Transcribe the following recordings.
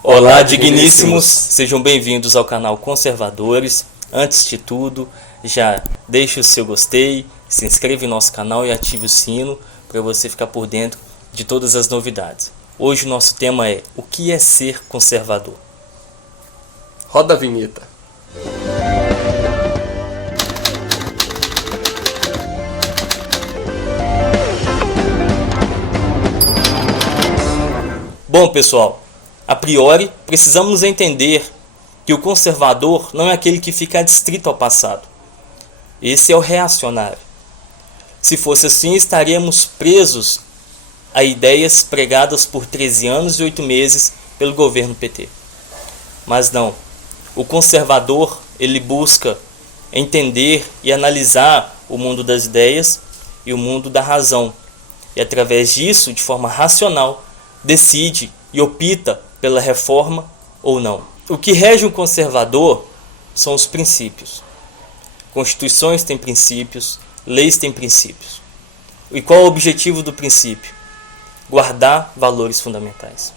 Olá, digníssimos! Sejam bem-vindos ao canal Conservadores. Antes de tudo, já deixe o seu gostei, se inscreva em nosso canal e ative o sino para você ficar por dentro de todas as novidades. Hoje o nosso tema é: o que é ser conservador? Roda a vinheta. Bom, pessoal, a priori precisamos entender que o conservador não é aquele que fica adstrito ao passado. Esse é o reacionário. Se fosse assim, estaríamos presos a ideias pregadas por 13 anos e 8 meses pelo governo PT. Mas não. O conservador, ele busca entender e analisar o mundo das ideias e o mundo da razão. E através disso, de forma racional, decide e opta pela reforma ou não. O que rege um conservador são os princípios. Constituições têm princípios, leis têm princípios. E qual é o objetivo do princípio? Guardar valores fundamentais.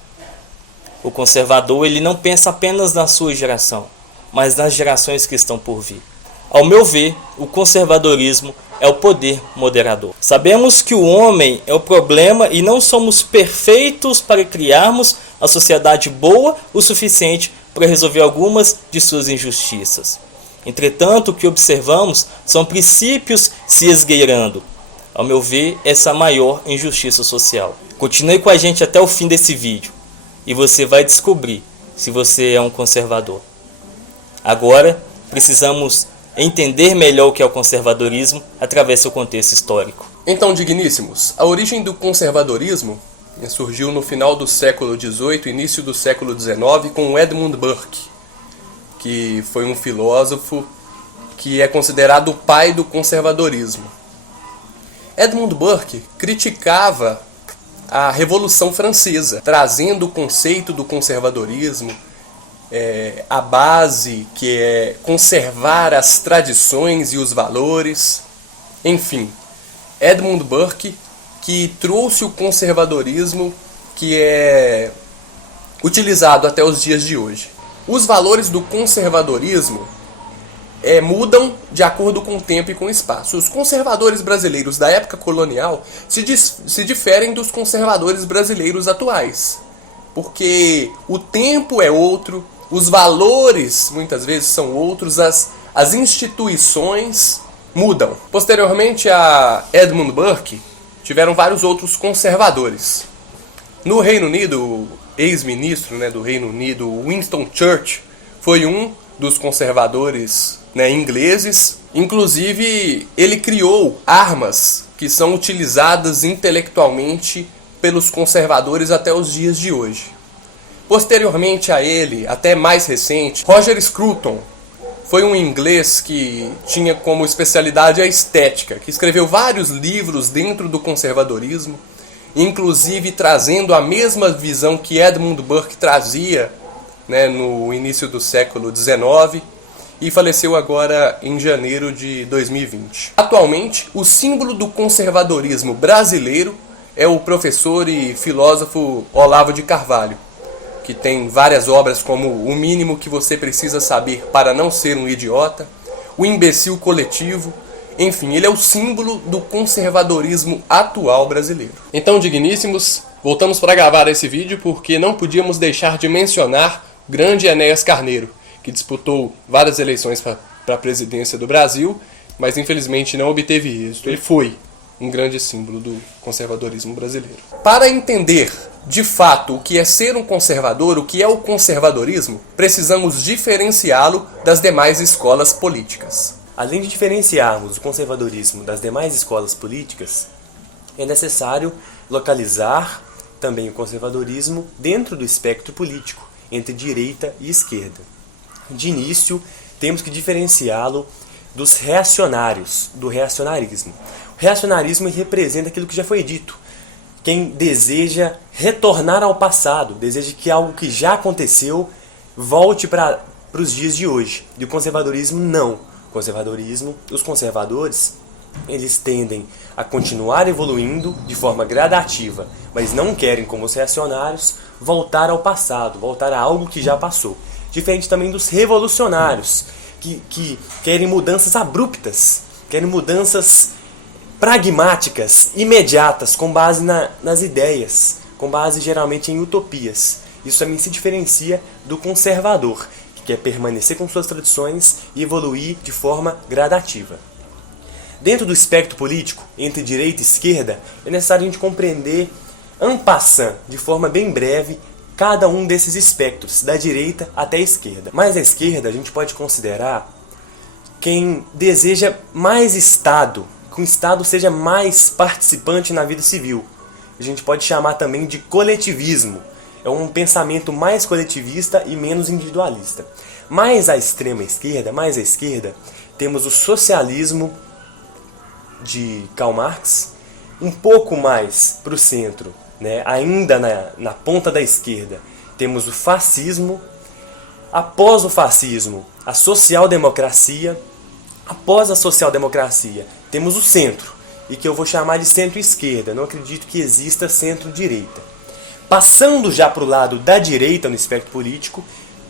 O conservador, ele não pensa apenas na sua geração, mas nas gerações que estão por vir. Ao meu ver, o conservadorismo é o poder moderador. Sabemos que o homem é o problema e não somos perfeitos para criarmos a sociedade boa o suficiente para resolver algumas de suas injustiças. Entretanto, o que observamos são princípios se esgueirando. Ao meu ver, essa é a maior injustiça social. Continue com a gente até o fim desse vídeo e você vai descobrir se você é um conservador. Agora, precisamos entender melhor o que é o conservadorismo através do seu contexto histórico. Então, digníssimos, a origem do conservadorismo surgiu no final do século XVIII, início do século XIX, com Edmund Burke, que foi um filósofo que é considerado o pai do conservadorismo. Edmund Burke criticava a Revolução Francesa, trazendo o conceito do conservadorismo, a base que é conservar as tradições e os valores. Enfim, Edmund Burke que trouxe o conservadorismo que é utilizado até os dias de hoje. Os valores do conservadorismo mudam de acordo com o tempo e com o espaço. Os conservadores brasileiros da época colonial se diferem dos conservadores brasileiros atuais, porque o tempo é outro, os valores muitas vezes são outros, as instituições mudam. Posteriormente a Edmund Burke, tiveram vários outros conservadores. No Reino Unido, o ex-ministro do Reino Unido, Winston Churchill, foi um dos conservadores ingleses. Inclusive, ele criou armas que são utilizadas intelectualmente pelos conservadores até os dias de hoje. Posteriormente a ele, até mais recente, Roger Scruton foi um inglês que tinha como especialidade a estética, que escreveu vários livros dentro do conservadorismo, inclusive trazendo a mesma visão que Edmund Burke trazia no início do século XIX, e faleceu agora em janeiro de 2020. Atualmente, o símbolo do conservadorismo brasileiro é o professor e filósofo Olavo de Carvalho, que tem várias obras como O Mínimo que Você Precisa Saber para Não Ser um Idiota, O Imbecil Coletivo. Enfim, ele é o símbolo do conservadorismo atual brasileiro. Então, digníssimos, voltamos para gravar esse vídeo porque não podíamos deixar de mencionar o grande Enéas Carneiro, que disputou várias eleições para a presidência do Brasil, mas infelizmente não obteve êxito. Ele foi um grande símbolo do conservadorismo brasileiro. Para entender de fato o que é ser um conservador, o que é o conservadorismo, precisamos diferenciá-lo das demais escolas políticas. Além de diferenciarmos o conservadorismo das demais escolas políticas, é necessário localizar também o conservadorismo dentro do espectro político, entre direita e esquerda. De início, temos que diferenciá-lo dos reacionários, do reacionarismo. O reacionarismo representa aquilo que já foi dito. Quem deseja retornar ao passado, deseja que algo que já aconteceu volte para os dias de hoje. E o conservadorismo não. O conservadorismo, os conservadores, eles tendem a continuar evoluindo de forma gradativa, mas não querem, como os reacionários, voltar ao passado, voltar a algo que já passou. Diferente também dos revolucionários, que querem mudanças abruptas, querem mudanças pragmáticas, imediatas, com base nas ideias, com base geralmente em utopias. Isso também se diferencia do conservador, que quer permanecer com suas tradições e evoluir de forma gradativa. Dentro do espectro político, entre direita e esquerda, é necessário a gente compreender, en passant, de forma bem breve, cada um desses espectros, da direita até a esquerda. Mais à esquerda, a gente pode considerar quem deseja mais Estado, que o Estado seja mais participante na vida civil. A gente pode chamar também de coletivismo. É um pensamento mais coletivista e menos individualista. Mais à extrema esquerda, mais à esquerda, temos o socialismo de Karl Marx, um pouco mais para o centro, né? Ainda na ponta da esquerda, temos o fascismo. Após o fascismo, a social-democracia. Após a social-democracia, temos o centro, e que eu vou chamar de centro-esquerda. Não acredito que exista centro-direita. Passando já para o lado da direita no espectro político,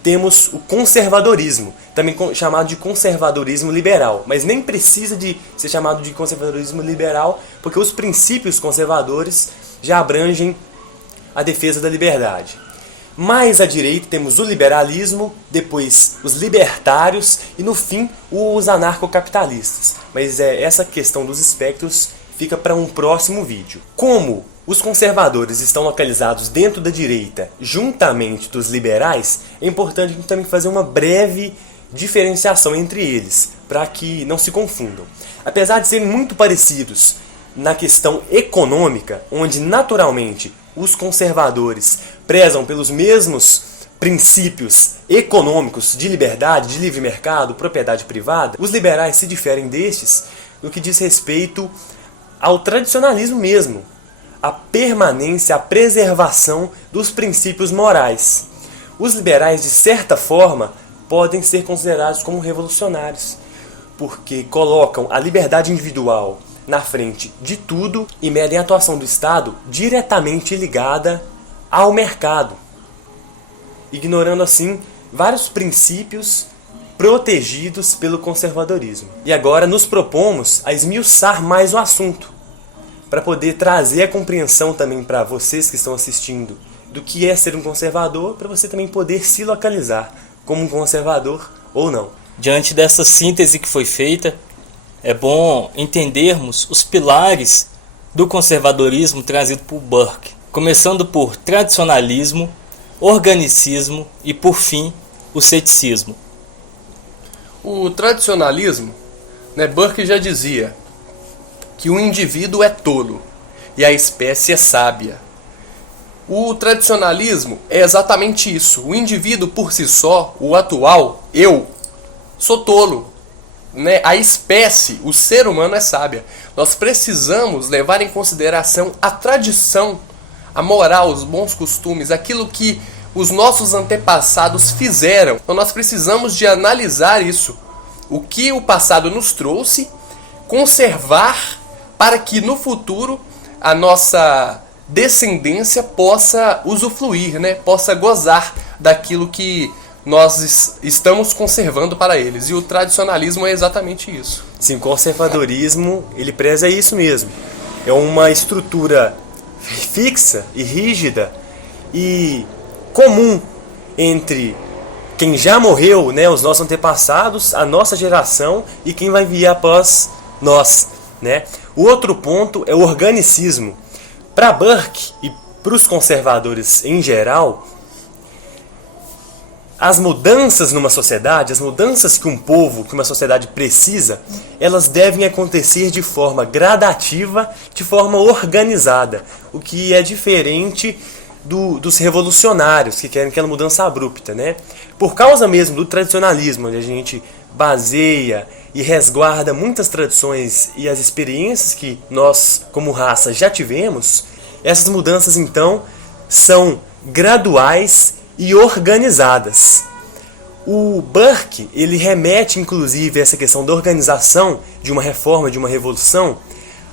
temos o conservadorismo, também chamado de conservadorismo liberal, mas nem precisa de ser chamado de conservadorismo liberal, porque os princípios conservadores já abrangem a defesa da liberdade. Mais à direita temos o liberalismo, depois os libertários e no fim os anarcocapitalistas. Mas essa questão dos espectros fica para um próximo vídeo. Como os conservadores estão localizados dentro da direita, juntamente dos liberais, é importante a gente também fazer uma breve diferenciação entre eles, para que não se confundam. Apesar de serem muito parecidos na questão econômica, onde naturalmente os conservadores prezam pelos mesmos princípios econômicos de liberdade, de livre mercado, propriedade privada, os liberais se diferem destes no que diz respeito ao tradicionalismo mesmo, a permanência, a preservação dos princípios morais. Os liberais, de certa forma, podem ser considerados como revolucionários, porque colocam a liberdade individual na frente de tudo e medem a atuação do Estado diretamente ligada ao mercado, ignorando assim vários princípios protegidos pelo conservadorismo. E agora nos propomos a esmiuçar mais o assunto, para poder trazer a compreensão também para vocês que estão assistindo do que é ser um conservador, para você também poder se localizar como um conservador ou não. Diante dessa síntese que foi feita, é bom entendermos os pilares do conservadorismo trazido por Burke, começando por tradicionalismo, organicismo e, por fim, o ceticismo. O tradicionalismo, Burke já dizia que o indivíduo é tolo e a espécie é sábia. O tradicionalismo é exatamente isso. O indivíduo por si só, o atual, eu, sou tolo. A espécie, o ser humano é sábia. Nós precisamos levar em consideração a tradição, a moral, os bons costumes, aquilo que os nossos antepassados fizeram. Então nós precisamos de analisar isso. O que o passado nos trouxe, conservar para que no futuro a nossa descendência possa usufruir, possa gozar daquilo que nós estamos conservando para eles. E o tradicionalismo é exatamente isso. Sim, o conservadorismo, ele preza isso mesmo. É uma estrutura fixa e rígida e comum entre quem já morreu, os nossos antepassados, a nossa geração e quem vai vir após nós. O outro ponto é o organicismo. Para Burke e para os conservadores em geral, as mudanças numa sociedade, as mudanças que um povo, que uma sociedade precisa, elas devem acontecer de forma gradativa, de forma organizada, o que é diferente dos revolucionários, que querem aquela mudança abrupta. Por causa mesmo do tradicionalismo, onde a gente baseia e resguarda muitas tradições e as experiências que nós, como raça, já tivemos, essas mudanças, então, são graduais e organizadas. O Burke, ele remete, inclusive, a essa questão da organização de uma reforma, de uma revolução,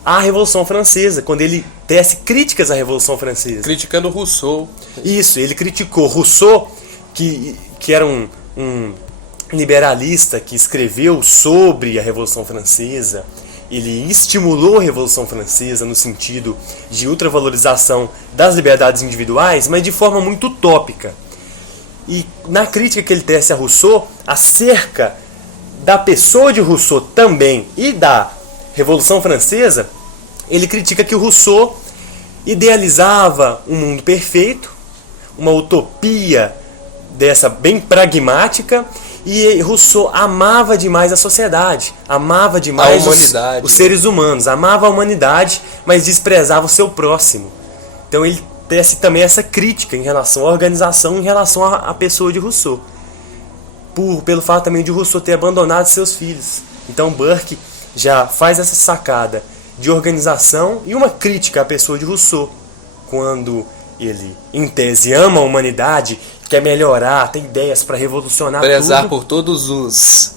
à Revolução Francesa, quando ele tece críticas à Revolução Francesa. Criticando Rousseau. Isso, ele criticou Rousseau, que era um liberalista que escreveu sobre a Revolução Francesa. Ele estimulou a Revolução Francesa no sentido de ultravalorização das liberdades individuais, mas de forma muito utópica. E na crítica que ele tece a Rousseau, acerca da pessoa de Rousseau também e da Revolução Francesa, ele critica que o Rousseau idealizava um mundo perfeito, uma utopia dessa bem pragmática, e Rousseau amava demais a sociedade, amava demais a humanidade, os seres humanos, amava a humanidade, mas desprezava o seu próximo. Então ele tece também essa crítica em relação à organização, em relação à pessoa de Rousseau, pelo fato também de Rousseau ter abandonado seus filhos. Então Burke já faz essa sacada de organização e uma crítica à pessoa de Rousseau, quando ele, em tese, ama a humanidade, quer melhorar, tem ideias para revolucionar prezar tudo, por todos os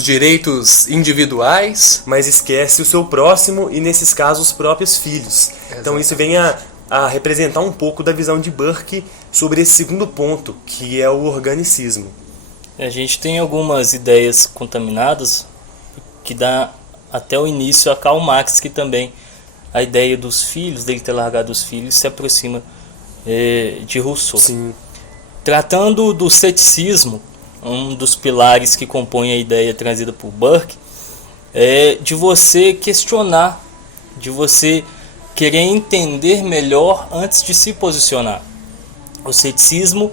direitos individuais, mas esquece o seu próximo e, nesses casos, os próprios filhos. Exatamente. Então isso vem a representar um pouco da visão de Burke sobre esse segundo ponto, que é o organicismo. A gente tem algumas ideias contaminadas que dá até o início a Karl Marx, que também a ideia dos filhos, dele ter largado os filhos, se aproxima de Rousseau. Sim. Tratando do ceticismo, um dos pilares que compõe a ideia trazida por Burke, é de você questionar, de você querer entender melhor antes de se posicionar. O ceticismo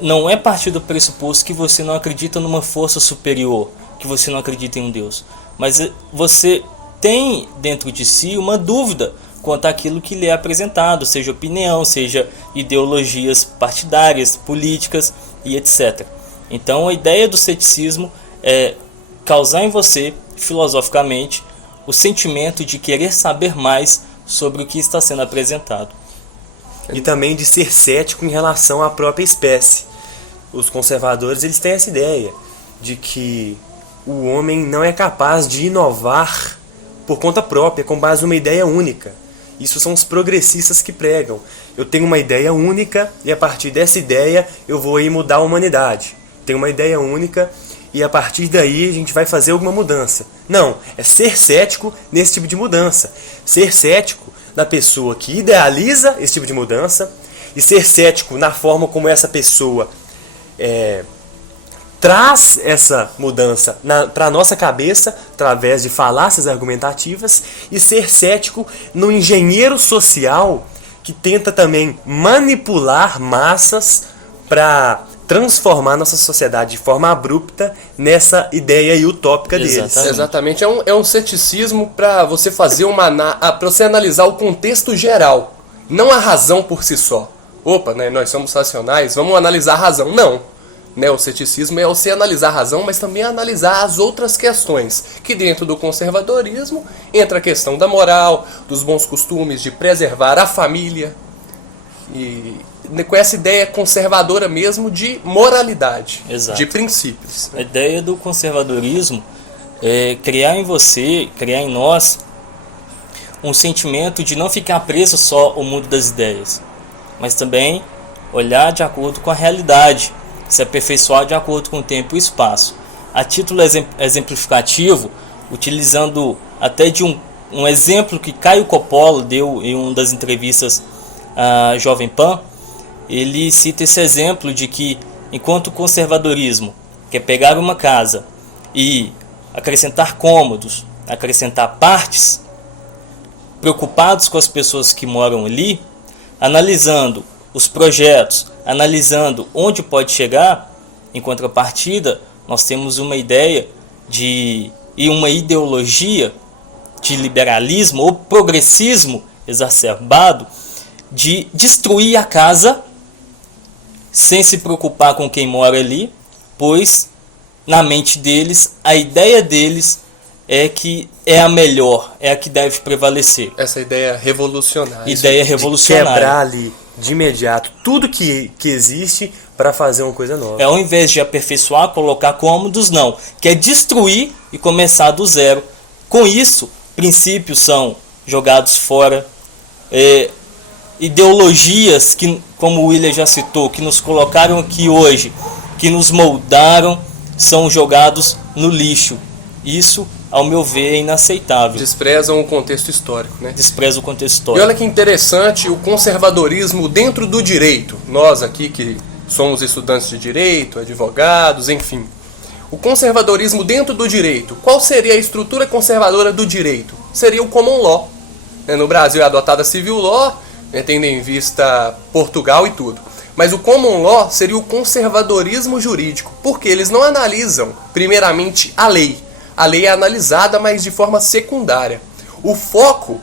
não é partir do pressuposto que você não acredita numa força superior, que você não acredita em um Deus, mas você tem dentro de si uma dúvida quanto àquilo que lhe é apresentado, seja opinião, seja ideologias partidárias, políticas e etc. Então a ideia do ceticismo é causar em você, filosoficamente, o sentimento de querer saber mais sobre o que está sendo apresentado. E também de ser cético em relação à própria espécie. Os conservadores, eles têm essa ideia de que o homem não é capaz de inovar por conta própria, com base numa ideia única. Isso são os progressistas que pregam. Eu tenho uma ideia única e a partir dessa ideia eu vou aí mudar a humanidade. Tenho uma ideia única e a partir daí a gente vai fazer alguma mudança. Não, é ser cético nesse tipo de mudança. Ser cético na pessoa que idealiza esse tipo de mudança e ser cético na forma como essa pessoa traz essa mudança para a nossa cabeça através de falácias argumentativas e ser cético no engenheiro social que tenta também manipular massas para transformar nossa sociedade de forma abrupta nessa ideia utópica deles. Exatamente. É um ceticismo para você fazer para você analisar o contexto geral, não a razão por si só. Opa, né, nós somos racionais, vamos analisar a razão. Não. Né, o ceticismo é você analisar a razão, mas também analisar as outras questões, que dentro do conservadorismo entra a questão da moral, dos bons costumes, de preservar a família, e com essa ideia conservadora mesmo de moralidade, Exato. De princípios. A ideia do conservadorismo é criar em você, criar em nós, um sentimento de não ficar preso só ao mundo das ideias, mas também olhar de acordo com a realidade, se aperfeiçoar de acordo com o tempo e o espaço. A título exemplificativo, utilizando até de um exemplo que Caio Coppola deu em uma das entrevistas à Jovem Pan, ele cita esse exemplo de que, enquanto o conservadorismo quer pegar uma casa e acrescentar cômodos, acrescentar partes, preocupados com as pessoas que moram ali, analisando os projetos, analisando onde pode chegar, em contrapartida, nós temos uma ideia e uma ideologia de liberalismo ou progressismo exacerbado de destruir a casa sem se preocupar com quem mora ali, pois na mente deles, a ideia deles é que é a melhor, é a que deve prevalecer. Essa ideia revolucionária. Ideia revolucionária. De quebrar ali de imediato tudo que existe para fazer uma coisa nova. Ao invés de aperfeiçoar, colocar cômodos, não. Quer destruir e começar do zero. Com isso, princípios são jogados fora. Ideologias, que, como o William já citou, que nos colocaram aqui hoje, que nos moldaram, são jogados no lixo. Isso, ao meu ver, é inaceitável. Desprezam o contexto histórico, né? Despreza o contexto E histórico. olha que interessante o conservadorismo dentro do direito. Nós aqui que somos estudantes de direito, advogados, enfim. O conservadorismo dentro do direito. Qual seria a estrutura conservadora do direito? Seria o common law. No Brasil é adotada a civil law, tendo em vista Portugal e tudo. Mas o common law seria o conservadorismo jurídico, porque eles não analisam, primeiramente, a lei. A lei é analisada, mas de forma secundária. O foco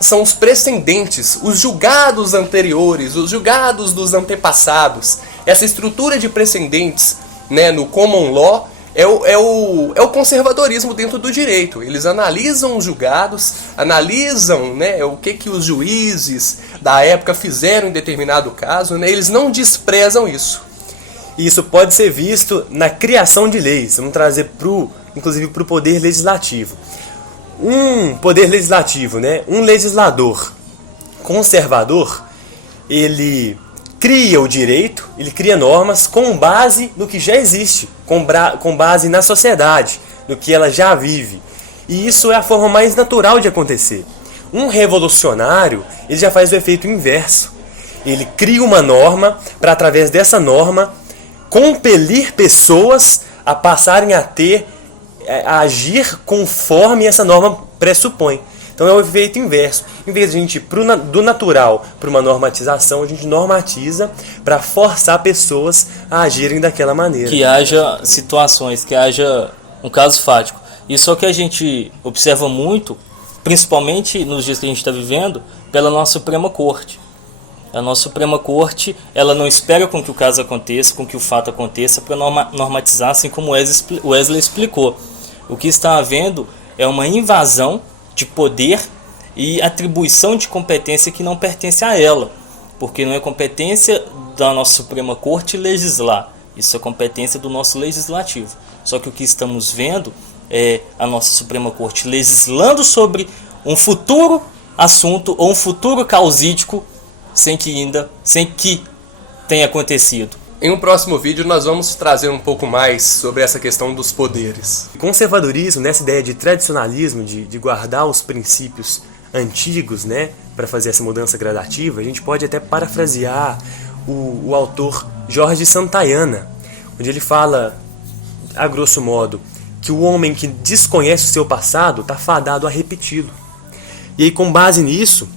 são os precedentes, os julgados anteriores, os julgados dos antepassados. Essa estrutura de precedentes, né, no common law é o conservadorismo dentro do direito. Eles analisam os julgados, analisam, né, o que os juízes da época fizeram em determinado caso, né, eles não desprezam isso. E isso pode ser visto na criação de leis. Vamos trazer inclusive para o poder legislativo. Um poder legislativo, né? Um legislador conservador, ele cria o direito, ele cria normas com base no que já existe, com base na sociedade, no que ela já vive. E isso é a forma mais natural de acontecer. Um revolucionário, ele já faz o efeito inverso. Ele cria uma norma para, através dessa norma, compelir pessoas a passarem a agir conforme essa norma pressupõe. Então é o efeito inverso. Em vez de a gente ir do natural para uma normatização, a gente normatiza para forçar pessoas a agirem daquela maneira. Que haja situações, que haja um caso fático. Isso é o que a gente observa muito, principalmente nos dias que a gente está vivendo, pela nossa Suprema Corte. A nossa Suprema Corte, ela não espera com que o caso aconteça, com que o fato aconteça, para normatizar, assim como o Wesley explicou. O que está havendo é uma invasão de poder e atribuição de competência que não pertence a ela, porque não é competência da nossa Suprema Corte legislar, isso é competência do nosso legislativo. Só que o que estamos vendo é a nossa Suprema Corte legislando sobre um futuro assunto ou um futuro causídico sem que tenha acontecido. Em um próximo vídeo nós vamos trazer um pouco mais sobre essa questão dos poderes. Conservadorismo, nessa ideia de tradicionalismo, de guardar os princípios antigos, né, para fazer essa mudança gradativa, a gente pode até parafrasear o autor Jorge Santayana, onde ele fala, a grosso modo, que o homem que desconhece o seu passado está fadado a repeti-lo. E aí, com base nisso,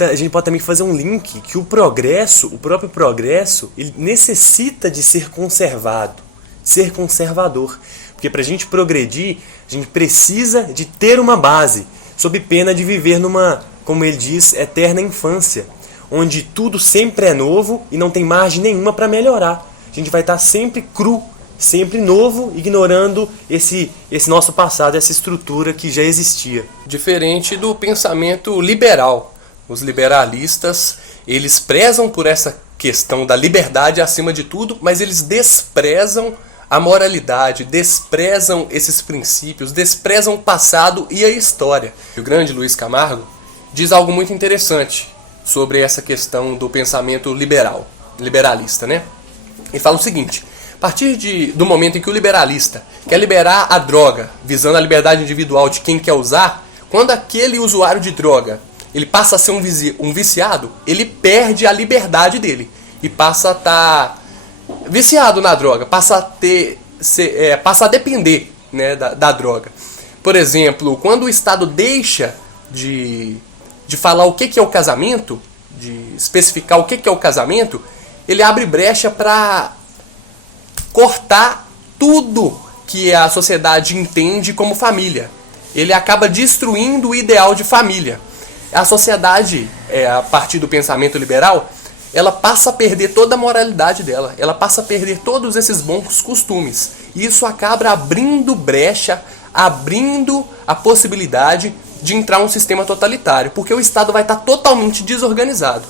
a gente pode também fazer um link que o próprio progresso, ele necessita de ser conservado, ser conservador. Porque para a gente progredir, a gente precisa de ter uma base, sob pena de viver numa, como ele diz, eterna infância, onde tudo sempre é novo e não tem margem nenhuma para melhorar. A gente vai estar sempre cru, sempre novo, ignorando esse nosso passado, essa estrutura que já existia. Diferente do pensamento liberal. Os liberalistas, eles prezam por essa questão da liberdade acima de tudo, mas eles desprezam a moralidade, desprezam esses princípios, desprezam o passado e a história. O grande Luiz Camargo diz algo muito interessante sobre essa questão do pensamento liberalista, né? Ele fala o seguinte: a partir do momento em que o liberalista quer liberar a droga, visando a liberdade individual de quem quer usar, quando aquele usuário de droga ele passa a ser um viciado, ele perde a liberdade dele e passa a estar viciado na droga, passa a depender, né, da droga. Por exemplo, quando o Estado deixa de falar o que é o casamento, de especificar o que é o casamento, ele abre brecha para cortar tudo que a sociedade entende como família. Ele acaba destruindo o ideal de família. A sociedade, a partir do pensamento liberal, ela passa a perder toda a moralidade dela, ela passa a perder todos esses bons costumes. E isso acaba abrindo brecha, abrindo a possibilidade de entrar um sistema totalitário, porque o Estado vai estar totalmente desorganizado.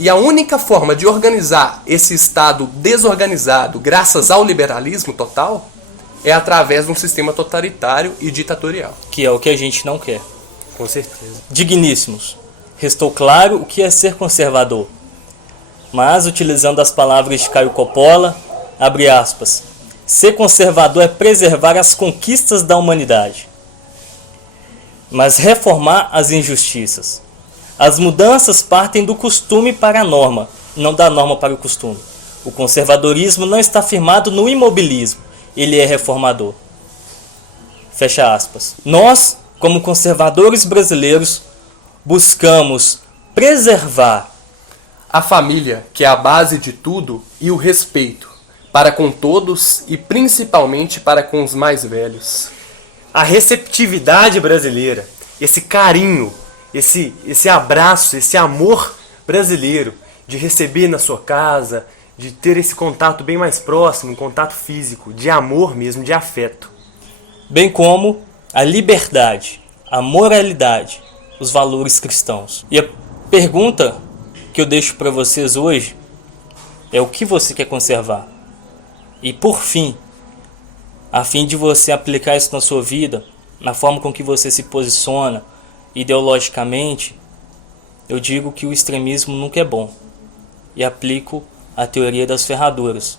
E a única forma de organizar esse Estado desorganizado, graças ao liberalismo total, é através de um sistema totalitário e ditatorial. Que é o que a gente não quer. Com certeza. Digníssimos, restou claro o que é ser conservador. Mas, utilizando as palavras de Caio Coppola, abre aspas, ser conservador é preservar as conquistas da humanidade, mas reformar as injustiças. As mudanças partem do costume para a norma, não da norma para o costume. O conservadorismo não está firmado no imobilismo, ele é reformador. Fecha aspas. Nós, como conservadores brasileiros, buscamos preservar a família, que é a base de tudo, e o respeito, para com todos e principalmente para com os mais velhos. A receptividade brasileira, esse carinho, esse abraço, esse amor brasileiro de receber na sua casa, de ter esse contato bem mais próximo, um contato físico, de amor mesmo, de afeto. Bem como a liberdade, a moralidade, os valores cristãos. E a pergunta que eu deixo para vocês hoje é o que você quer conservar. E por fim, a fim de você aplicar isso na sua vida, na forma com que você se posiciona ideologicamente, eu digo que o extremismo nunca é bom. E aplico a teoria das ferraduras.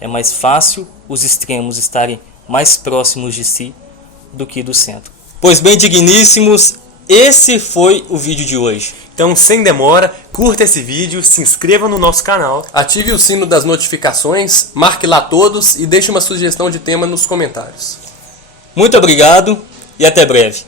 É mais fácil os extremos estarem mais próximos de si do que do centro. Pois bem, digníssimos, esse foi o vídeo de hoje. Então, sem demora, curta esse vídeo, se inscreva no nosso canal. Ative o sino das notificações, marque lá todos e deixe uma sugestão de tema nos comentários. Muito obrigado e até breve.